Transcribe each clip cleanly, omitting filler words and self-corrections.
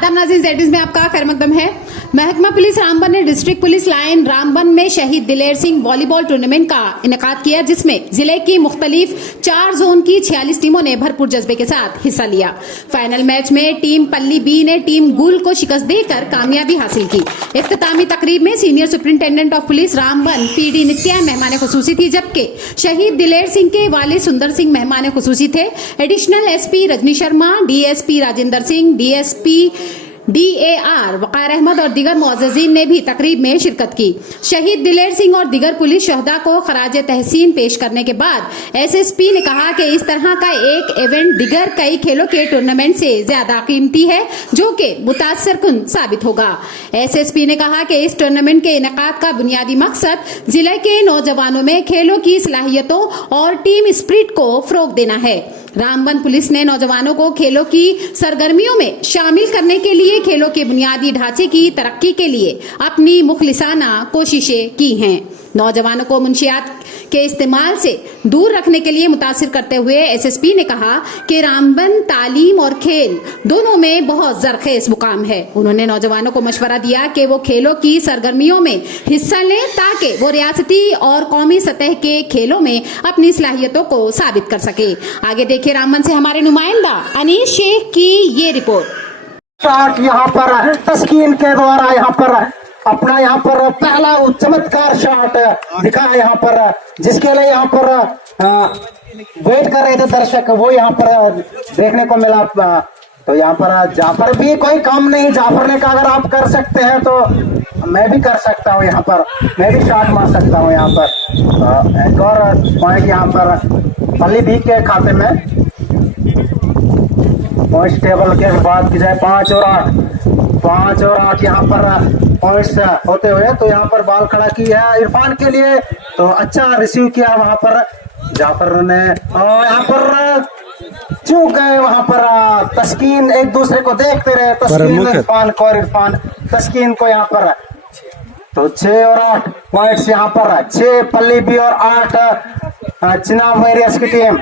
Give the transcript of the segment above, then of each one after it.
आदाब नाज़रीन, Z news में आपका खैर मकदम है। महकमा पुलिस रामबन ने डिस्ट्रिक्ट पुलिस लाइन रामबन में शहीद दिलेर सिंह वॉलीबॉल टूर्नामेंट का इनेकाद किया, जिसमें जिले की मुख्तलिफ 4 जोन की 46 टीमों ने भरपूर जज्बे के साथ हिस्सा लिया। फाइनल मैच में टीम पल्ली बी ने टीम गुल को शिकस्त देकर कामयाबी हासिल की। इख्तितामी तकरीब में senior superintendent of police Ramban PD Nitya मेहमान खुसूसी थी, जबकि शहीद दिलेर सिंह के वालिद सुंदर सिंह मेहमान खुसूसी थे। Additional SP Rajni Sharma, DSP Rajendra Singh, DSP DAR वकार अहमद और दीगर मुअज़्ज़ज़ीन ने भी तकरीब में शिरकत की। शहीद दिलेर सिंह और दीगर पुलिस शहदा को खराज तहसीन पेश करने के बाद एसएसपी ने कहा कि इस तरह का एक इवेंट दिगर कई खेलों के टूर्नामेंट से ज्यादा कीमती है, जो कि मुतासरकुन साबित होगा। एसएसपी ने कहा कि इस टूर्नामेंट के इनेकाद का बुनियादी मकसद जिले के नौजवानों में खेलों की सलाहियतों और टीम स्पिरिट को फरोग देना है। रामबन पुलिस ने नौजवानों को खेलों की सरगर्मियों में शामिल करने के लिए खेलों के बुनियादी ढांचे की तरक्की के लिए अपनी मुखलिसाना कोशिशें की हैं। नौजवानों को मुंशियात के इस्तेमाल से दूर रखने के लिए मुतासिर करते हुए एसएसपी ने कहा कि रामबन तालीम और खेल दोनों में बहुत जरखेज मुकाम है। उन्होंने नौजवानों को मशवरा दिया कि वो खेलों की सरगर्मियों में हिस्सा लें, ताकि वो रियासती और कौमी सतह के खेलों में अपनी सलाहियतों को साबित कर सके। आगे देखिए रामबन से हमारे नुमाइंदा अनीस शेख की ये रिपोर्ट। शॉट यहाँ पर तस्कीन के द्वारा यहाँ पर अपना यहाँ पर पहला चमत्कार शॉट दिखा है यहाँ पर, जिसके लिए यहाँ पर वेट कर रहे थे दर्शक, वो यहाँ पर देखने को मिला। तो यहाँ पर जाफर भी कोई काम नहीं, जाफर ने कहा अगर आप कर सकते हैं तो मैं भी कर सकता हूँ, यहाँ पर मैं भी शॉट मार सकता हूँ। यहाँ पर एक और पॉइंट यहाँ पर पल्ली बी के खाते में। पॉइंट टेबल के बात की जाए 5 और 8 यहाँ पर पॉइंट्स होते हुए, तो यहाँ पर बॉल खड़ा की है इरफान के लिए, तो अच्छा रिसीव किया वहां पर जाफर ने, और यहाँ पर चूक गए वहां पर तस्कीन, एक दूसरे को देखते रहे तस्कीन इरफान को और इरफान तस्कीन को। यहाँ पर तो 6 और 8 पॉइंट्स यहाँ पर, 6 पल्ली बी और 8 चिनाब वेरियस की टीम।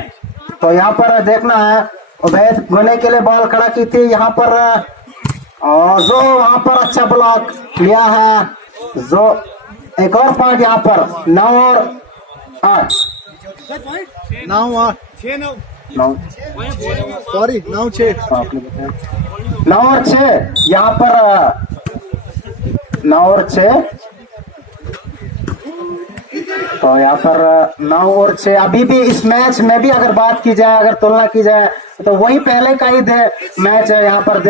तो यहाँ पर देखना है उबैद गोने के लिए बॉल खड़ा की थी यहाँ पर, और जो वहां पर अच्छा ब्लॉक लिया है जो। एक और पॉइंट यहाँ पर 9 और 8 9 और 6 यहाँ पर 9 और 6, तो यहाँ पर 9 और 6 अभी भी इस मैच में भी अगर बात की जाए, अगर तुलना की जाए तो वही पहले का ही मैच है यहाँ पर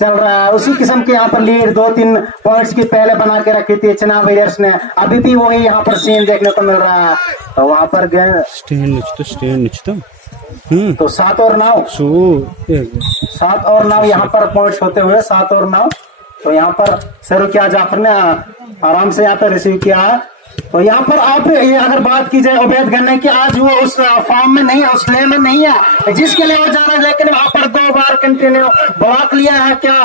चल रहा है। उसी किस्म के यहाँ पर लीड 2-3 पॉइंट्स की पहले बना के रखी थी चिनाब वेरियर्स ने, अभी भी वही यहाँ पर सीन देखने को मिल रहा है। तो वहाँ पर गए तो 7 और 9 यहाँ पर पॉइंट्स होते हुए 7 और 9। तो यहाँ पर शुरू किया जाफर ने, आराम से यहाँ पर रिसीव किया है। तो यहाँ पर आप अगर बात की जाए उबैद गन्ने की, आज वो उस फॉर्म में नहीं है, उस प्ले में नहीं है जिसके लिए वो जा रहा है, लेकिन वहां पर 2 बार कंटिन्यू ब्लॉक लिया है। क्या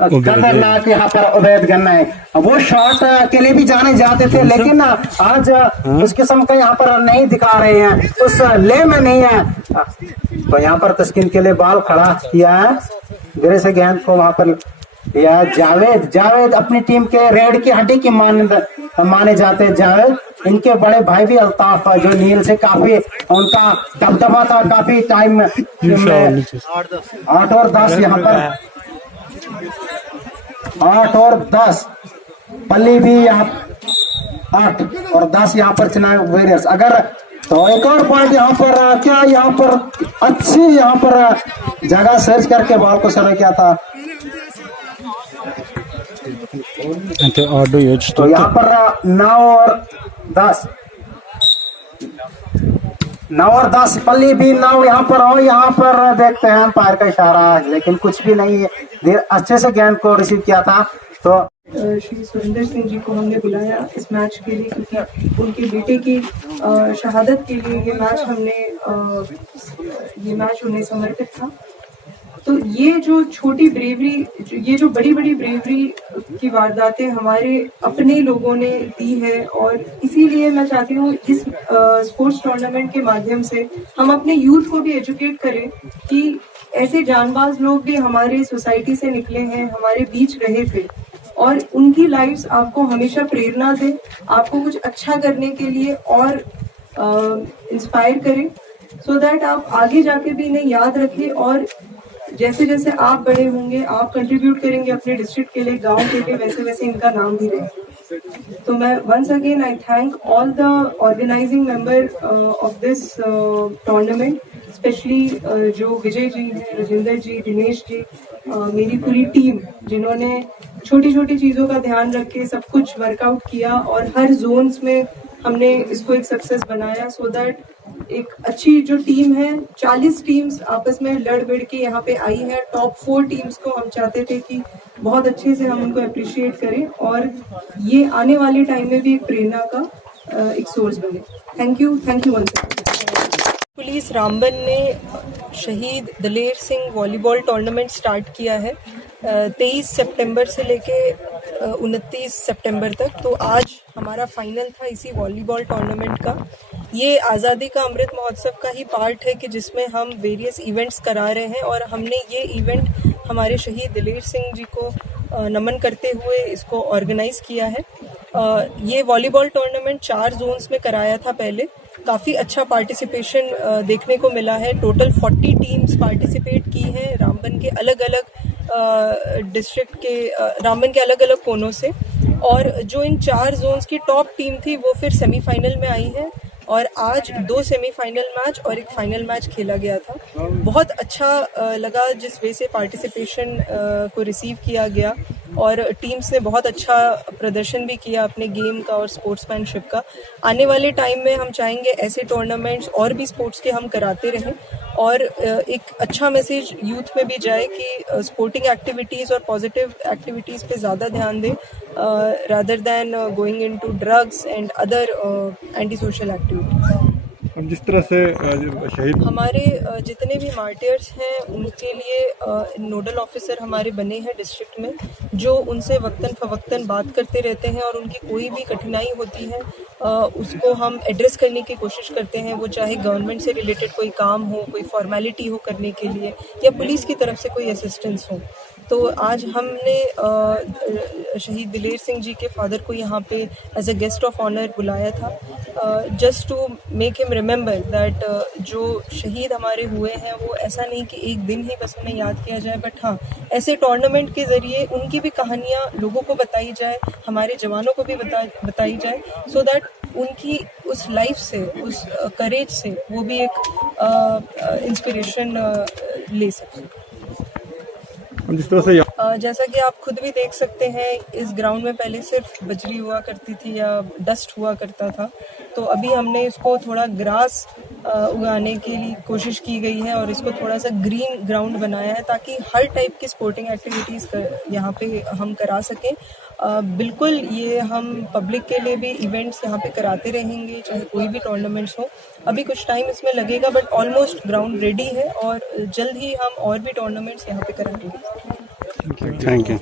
खतरनाक यहाँ पर उबैद गन्ना है, वो शॉट के लिए भी जाने जाते थे, लेकिन आज उस किस्म का यहाँ पर नहीं दिखा रहे हैं, उस ले में नहीं है। तो यहाँ पर तस्कीन के लिए बॉल खड़ा किया है, धीरे से गेंद को वहां पर लिया। जावेद अपनी टीम के रेड की हड्डी की माने जाते हैं जावेद। इनके बड़े भाई भी अल्ताफ, जो नील से काफी उनका दबदबा था काफी टाइम में। 8 और 10 यहाँ पर 8 और 10 पल्ली भी यहाँ 8 और 10 यहाँ पर चिनाब वेरियर्स। अगर तो एक और पॉइंट यहाँ पर, क्या यहाँ पर अच्छी यहाँ पर जगह सर्च करके बॉल को सर्व किया था। तो यहाँ पर 9 और 10 पल्ली भी 9 यहाँ पर, और यहाँ पर देखते हैं अंपायर का इशारा, लेकिन कुछ भी नहीं है, अच्छे से गेंद को रिसीव किया था। तो श्री सुरेंद्र सिंह जी को हमने बुलाया इस मैच के लिए, क्योंकि उनके बेटे की शहादत के लिए ये मैच उन्हें समर्पित था। तो ये जो छोटी ब्रेवरी, ये जो बड़ी बड़ी ब्रेवरी की वारदातें हमारे अपने लोगों ने दी है, और इसीलिए मैं चाहती हूँ इस स्पोर्ट्स टूर्नामेंट के माध्यम से हम अपने यूथ को भी एजुकेट करें कि ऐसे जानबाज लोग भी हमारे सोसाइटी से निकले हैं, हमारे बीच रहे थे, और उनकी लाइफ्स आपको हमेशा प्रेरणा दे, आपको कुछ अच्छा करने के लिए और इंस्पायर करें, सो दैट आप आगे जाके भी इन्हें याद रखें, और जैसे जैसे आप बड़े होंगे, आप कंट्रीब्यूट करेंगे अपने डिस्ट्रिक्ट के लिए, गांव के लिए, वैसे वैसे इनका नाम भी रहेगा। तो मैं once again I thank all the organising member of this tournament, specially जो विजय जी हैं, राजेंद्र जी, दिनेश जी, मेरी पूरी टीम, जिन्होंने छोटी छोटी चीज़ों का ध्यान रख के सब कुछ वर्कआउट किया और हर जोन्स में हमने इसको एक सक्सेस बनाया, सो दैट एक अच्छी जो टीम है, 40 टीम्स आपस में लड़ भिड़ के यहाँ पे आई है। टॉप 4 टीम्स को हम चाहते थे कि बहुत अच्छे से हम उनको अप्रिशिएट करें, और ये आने वाले टाइम में भी एक प्रेरणा का एक सोर्स बने। Thank you once again. Police Ramban ने शहीद दिलेर सिंह वॉलीबॉल टूर्नामेंट स्टार्ट किया है 23 सितंबर से लेके 29 सितंबर तक। तो आज हमारा फाइनल था इसी वॉलीबॉल टूर्नामेंट का। ये आज़ादी का अमृत महोत्सव का ही पार्ट है कि जिसमें हम वेरियस इवेंट्स करा रहे हैं, और हमने ये इवेंट हमारे शहीद दिलेर सिंह जी को नमन करते हुए इसको ऑर्गेनाइज किया है। ये वॉलीबॉल टूर्नामेंट 4 जोन्स में कराया था पहले। काफ़ी अच्छा पार्टिसिपेशन देखने को मिला है। टोटल 40 टीम्स पार्टिसिपेट की हैं रामबन के अलग अलग डिस्ट्रिक्ट के, रामबन के अलग अलग कोनों से, और जो इन 4 जोन्स की टॉप टीम थी वो फिर सेमीफाइनल में आई है, और आज 2 सेमीफाइनल मैच और एक फाइनल मैच खेला गया था। बहुत अच्छा लगा जिस वे से पार्टिसिपेशन को रिसीव किया गया, और टीम्स ने बहुत अच्छा प्रदर्शन भी किया अपने गेम का और स्पोर्ट्समैनशिप का। आने वाले टाइम में हम चाहेंगे ऐसे टूर्नामेंट्स और भी स्पोर्ट्स के हम कराते रहें, और एक अच्छा मैसेज यूथ में भी जाए कि स्पोर्टिंग एक्टिविटीज़ और पॉजिटिव एक्टिविटीज़ पे ज़्यादा ध्यान दें, rather than going into drugs and other anti-social activities। अब जिस तरह से शहीद हमारे जितने भी मार्टियर्स हैं उनके लिए नोडल ऑफिसर हमारे बने हैं डिस्ट्रिक्ट में, जो उनसे वक्तन फवक्तन बात करते रहते हैं, और उनकी कोई भी कठिनाई होती है उसको हम एड्रेस करने की कोशिश करते हैं। वो चाहे गवर्नमेंट से रिलेटेड कोई काम हो, कोई फॉर्मेलिटी हो करने के लिए, या पुलिस की तरफ से कोई असिस्टेंस हो। तो आज हमने शहीद दिलेर सिंह जी के फादर को यहाँ पे as a guest of honour बुलाया था, just to make him remember that जो शहीद हमारे हुए हैं वो ऐसा नहीं कि एक दिन ही बस उन्हें याद किया जाए, बट हाँ ऐसे टूर्नामेंट के ज़रिए उनकी भी कहानियाँ लोगों को बताई जाए, हमारे जवानों को भी बताई जाए, सो दैट उनकी उस लाइफ से, उस करेज से वो भी एक इंस्पिरेशन ले सकें। जिस तरह से जैसा कि आप खुद भी देख सकते हैं, इस ग्राउंड में पहले सिर्फ बजरी हुआ करती थी या डस्ट हुआ करता था, तो अभी हमने इसको थोड़ा ग्रास उगाने के लिए कोशिश की गई है, और इसको थोड़ा सा ग्रीन ग्राउंड बनाया है ताकि हर टाइप की स्पोर्टिंग एक्टिविटीज़ यहाँ पे हम करा सकें। बिल्कुल ये हम पब्लिक के लिए भी इवेंट्स यहाँ पे कराते रहेंगे, चाहे कोई भी टूर्नामेंट्स हो। अभी कुछ टाइम इसमें लगेगा, बट ऑलमोस्ट ग्राउंड रेडी है, और जल्द ही हम और भी टूर्नामेंट्स यहाँ पे कराएंगे। Thank you.